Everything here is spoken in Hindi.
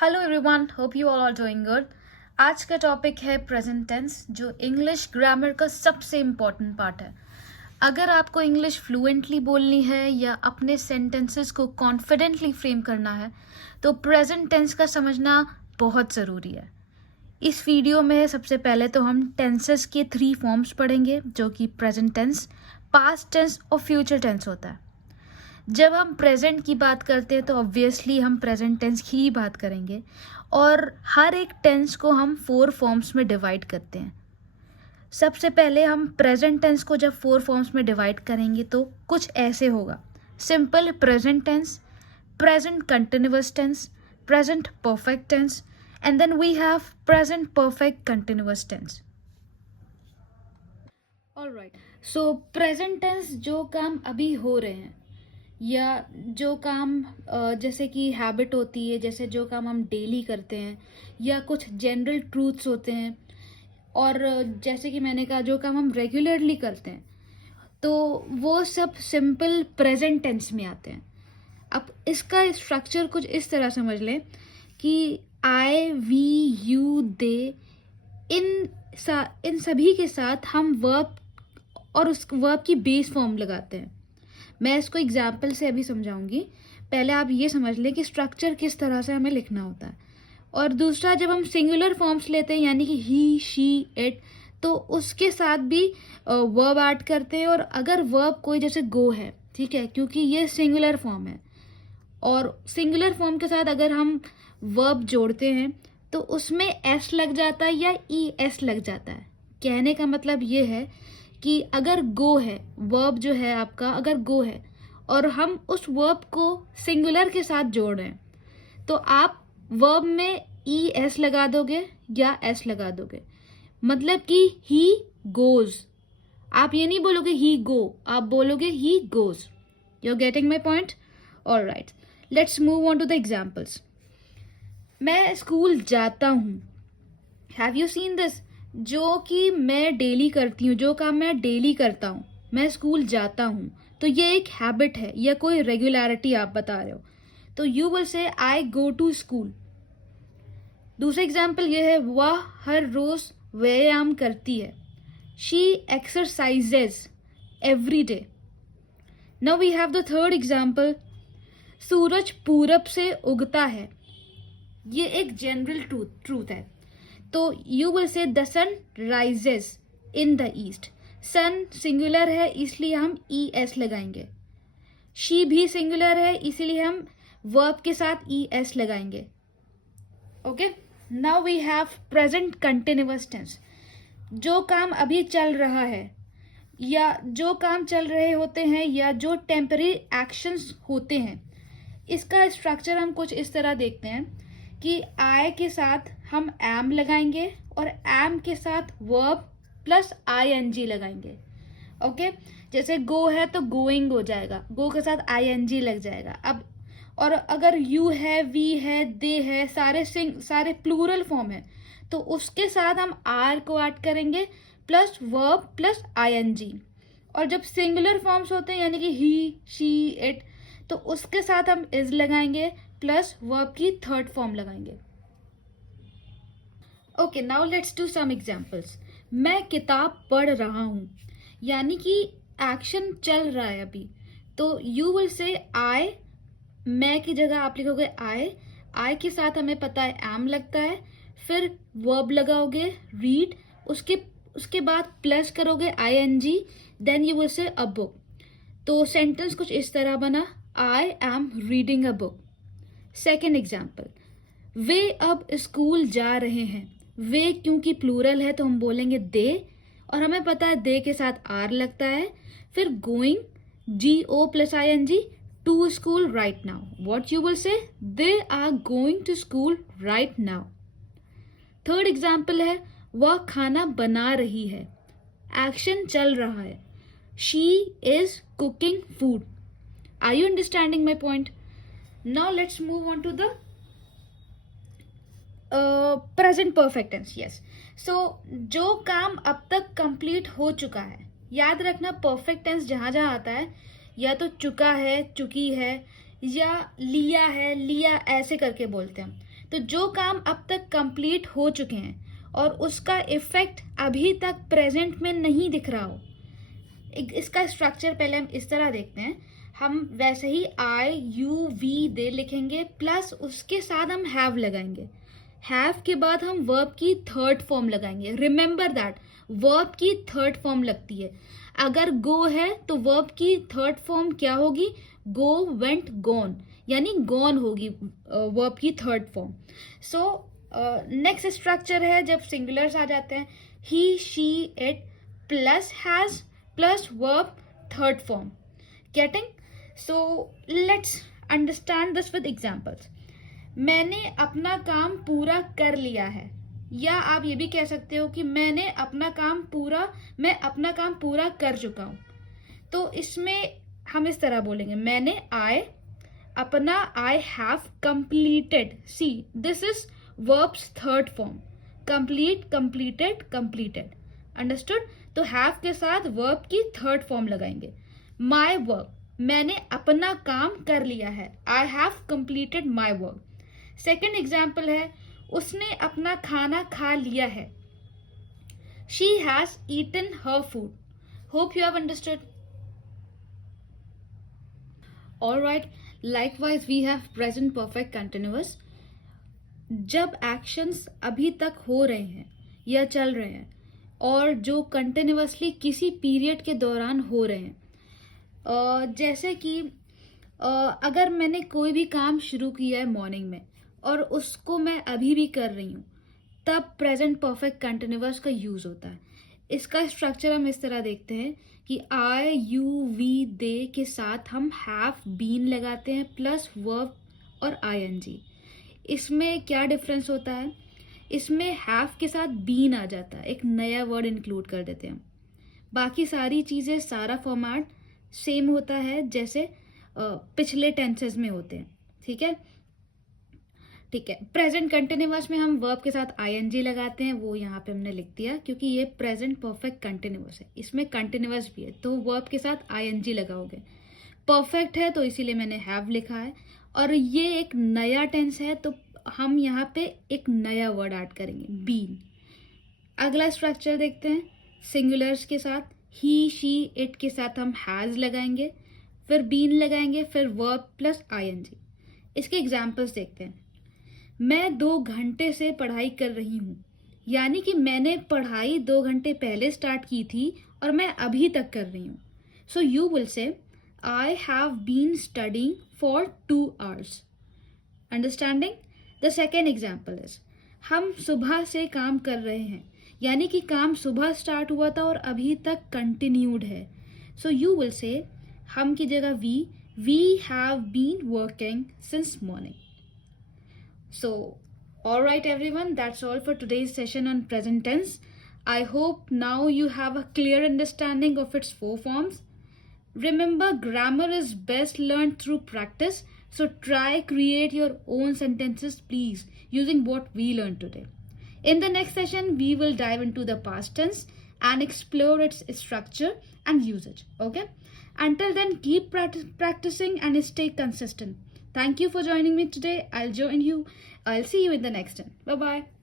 Hello everyone, hope you all are doing good. आज का टॉपिक है प्रेजेंट टेंस, जो इंग्लिश ग्रामर का सबसे इम्पॉर्टेंट पार्ट है। अगर आपको इंग्लिश फ्लुएंटली बोलनी है या अपने सेंटेंसेस को कॉन्फिडेंटली फ्रेम करना है तो प्रेजेंट टेंस का समझना बहुत ज़रूरी है। इस वीडियो में सबसे पहले तो हम टेंसेस के 3 फॉर्म्स पढ़ेंगे, जो कि प्रेजेंट टेंस, पास्ट टेंस और फ्यूचर टेंस होता है। जब हम प्रेजेंट की बात करते हैं तो ऑब्वियसली हम प्रेजेंट टेंस की ही बात करेंगे, और हर एक टेंस को हम 4 फॉर्म्स में डिवाइड करते हैं। सबसे पहले हम प्रेजेंट टेंस को जब 4 फॉर्म्स में डिवाइड करेंगे तो कुछ ऐसे होगा: simple present tense, present continuous tense, present perfect tense, and then we have present perfect continuous tense. Alright, so present tense जो काम अभी हो रहे हैं या जो काम जैसे कि हैबिट होती है, जैसे जो काम हम डेली करते हैं या कुछ जनरल ट्रूथ्स होते हैं, और जैसे कि मैंने कहा जो काम हम रेगुलरली करते हैं, तो वो सब सिंपल प्रेजेंट टेंस में आते हैं। अब इसका स्ट्रक्चर कुछ इस तरह समझ लें कि आई, वी, यू, दे, इन सभी के साथ हम वर्ब और उस वर्ब की बेस फॉर्म लगाते हैं। मैं इसको एग्जाम्पल से अभी समझाऊंगी। पहले आप ये समझ लें कि स्ट्रक्चर किस तरह से हमें लिखना होता है। और दूसरा, जब हम सिंगुलर फॉर्म्स लेते हैं यानी कि ही, शी, इट, तो उसके साथ भी वर्ब ऐड करते हैं। और अगर वर्ब कोई जैसे गो है, ठीक है, क्योंकि ये सिंगुलर फॉर्म है, और सिंगुलर फॉर्म के साथ अगर हम वर्ब जोड़ते हैं तो उसमें एस लग जाता है या ई एस लग जाता है। कहने का मतलब ये है कि अगर गो है, वर्ब जो है आपका अगर गो है और हम उस वर्ब को सिंगुलर के साथ जोड़ रहे हैं, तो आप वर्ब में ई एस लगा दोगे या एस लगा दोगे, मतलब कि ही गोज। आप ये नहीं बोलोगे ही गो, आप बोलोगे he goes. You are getting my point? Alright, let's move on to the examples. मैं स्कूल जाता हूँ, हैव यू सीन दिस? जो कि मैं डेली करती हूँ, जो काम मैं डेली करता हूँ, मैं स्कूल जाता हूँ, तो ये एक हैबिट है या कोई रेगुलरिटी आप बता रहे हो, तो you will say I go to school. दूसरा एग्जाम्पल ये है, वह हर रोज व्यायाम करती है, she exercises every day. Now we have the third example, सूरज पूरब से उगता है। ये एक जनरल ट्रूथ है, तो you will say the sun rises in the east. Sun singular है इसलिए हम ई एस लगाएंगे। शी भी सिंगुलर है इसीलिए हम वर्ब के साथ ई एस लगाएंगे। Okay, now we have present continuous tense. जो काम अभी चल रहा है या जो काम चल रहे होते हैं या जो टेम्पररी एक्शंस होते हैं, इसका स्ट्रक्चर हम कुछ इस तरह देखते हैं कि आई के साथ हम एम लगाएंगे और एम के साथ verb plus I N G लगाएंगे। ओके, जैसे गो है तो गोइंग हो जाएगा, गो के साथ आई एन जी लग जाएगा। अब और अगर यू है, वी है, दे है, सारे प्लूरल फॉर्म है, तो उसके साथ हम आर को ऐड करेंगे plus verb plus I N G. और जब सिंगुलर फॉर्म्स होते हैं यानी कि ही, शी, इट, तो उसके साथ हम इज लगाएंगे प्लस वर्ब की थर्ड फॉर्म लगाएंगे। Okay, now let's do some examples. मैं किताब पढ़ रहा हूं, यानी कि एक्शन चल रहा है अभी, तो यू विल से आई, मैं की जगह आप लिखोगे आई के साथ हमें पता है एम लगता है, फिर वर्ब लगाओगे रीड, उसके बाद प्लस करोगे I N G, then you will say a book. तो सेंटेंस कुछ इस तरह बना, I am reading a book. Second example, वे अब स्कूल जा रहे हैं। वे क्योंकि प्लूरल है तो हम बोलेंगे दे, और हमें पता है दे के साथ आर लगता है, फिर going, G O plus I N G, to school right now. What you will say, they are going to school right now. Third example है, वह खाना बना रही है, एक्शन चल रहा है, she is cooking food. Are you understanding my point? Now let's move on to the present perfect tense. Yes, so जो काम अब तक complete हो चुका है, याद रखना perfect tense जहाँ जहाँ आता है या तो चुका है, चुकी है, या लिया है, लिया, ऐसे करके बोलते हैं। तो जो काम अब तक कंप्लीट हो चुके हैं और उसका इफेक्ट अभी तक प्रेजेंट में नहीं दिख रहा हो, इसका स्ट्रक्चर पहले हम इस तरह देखते हैं। हम वैसे ही आई यू वी दे लिखेंगे, प्लस उसके साथ हम हैव लगाएंगे। हैव के बाद हम वर्ब की थर्ड फॉर्म लगाएंगे। रिमेंबर दैट वर्ब की थर्ड फॉर्म लगती है। अगर गो है तो वर्ब की थर्ड फॉर्म क्या होगी? गो, वेंट, गॉन, यानी गॉन होगी वर्ब की third form. So next structure है जब सिंगुलर्स आ जाते हैं, he, she, it plus has plus verb third form. Getting? So let's understand this with examples. मैंने अपना काम पूरा कर लिया है, या आप ये भी कह सकते हो कि मैं अपना काम पूरा कर चुका हूं। तो इसमें हम इस तरह बोलेंगे, मैंने I have completed. See, this is verbs third form, complete, completed, completed. Understood? तो हैव के साथ वर्ब की थर्ड फॉर्म लगाएंगे। माई वर्क, मैंने अपना काम कर लिया है, I have completed my work. Second example है, उसने अपना खाना खा लिया है, she has eaten her food. Hope you have understood. Alright, likewise we have present perfect continuous. जब एक्शंस अभी तक हो रहे हैं या चल रहे हैं और जो कंटिन्यूअसली किसी पीरियड के दौरान हो रहे हैं, जैसे कि अगर मैंने कोई भी काम शुरू किया है मॉर्निंग में और उसको मैं अभी भी कर रही हूँ, तब प्रेजेंट परफेक्ट कंटिन्यूअस का यूज होता है। इसका स्ट्रक्चर हम इस तरह देखते हैं कि आई यू वी दे के साथ हम हैव बीन लगाते हैं प्लस वर्ब और आईएनजी। इसमें क्या डिफरेंस होता है? इसमें हैव के साथ बीन आ जाता है, एक नया वर्ड इंक्लूड कर देते हैं हम। बाकी सारी चीज़ें, सारा फॉर्मेट सेम होता है जैसे पिछले टेंसेस में होते हैं। ठीक है, ठीक है। प्रेजेंट कंटिन्यूअस में हम वर्ब के साथ आईएनजी लगाते हैं, वो यहाँ पे हमने लिख दिया क्योंकि ये प्रेजेंट परफेक्ट कंटिन्यूअस है, इसमें कंटिन्यूअस भी है तो वर्ब के साथ आईएनजी लगाओगे। परफेक्ट है तो इसीलिए मैंने हैव लिखा है, और ये एक नया टेंस है तो हम यहाँ पे एक नया वर्ड ऐड करेंगे, बीन। अगला स्ट्रक्चर देखते हैं, सिंगुलर्स के साथ ही, शी, इट के साथ हम हैज लगाएंगे, फिर बीन लगाएंगे, फिर वर्ब प्लस आईएनजी। इसके एग्जाम्पल्स देखते हैं। मैं 2 घंटे से पढ़ाई कर रही हूँ, यानी कि मैंने पढ़ाई 2 घंटे पहले स्टार्ट की थी और मैं अभी तक कर रही हूँ। सो you will say I have been studying for 2 hours। Understanding? The second example is, हम सुबह से काम कर रहे हैं, यानी कि काम सुबह स्टार्ट हुआ था और अभी तक कंटिन्यूड है। सो यू विल से, हम की जगह we have been working since morning. So, alright everyone, that's all for today's session on present tense. I hope now you have a clear understanding of its 4 forms. Remember, grammar is best learned through practice, so try create your own sentences please using what we learned today. In the next session, we will dive into the past tense and explore its structure and usage. Okay? Until then, keep practicing and stay consistent. Thank you for joining me today. I'll see you in the next one. Bye-bye.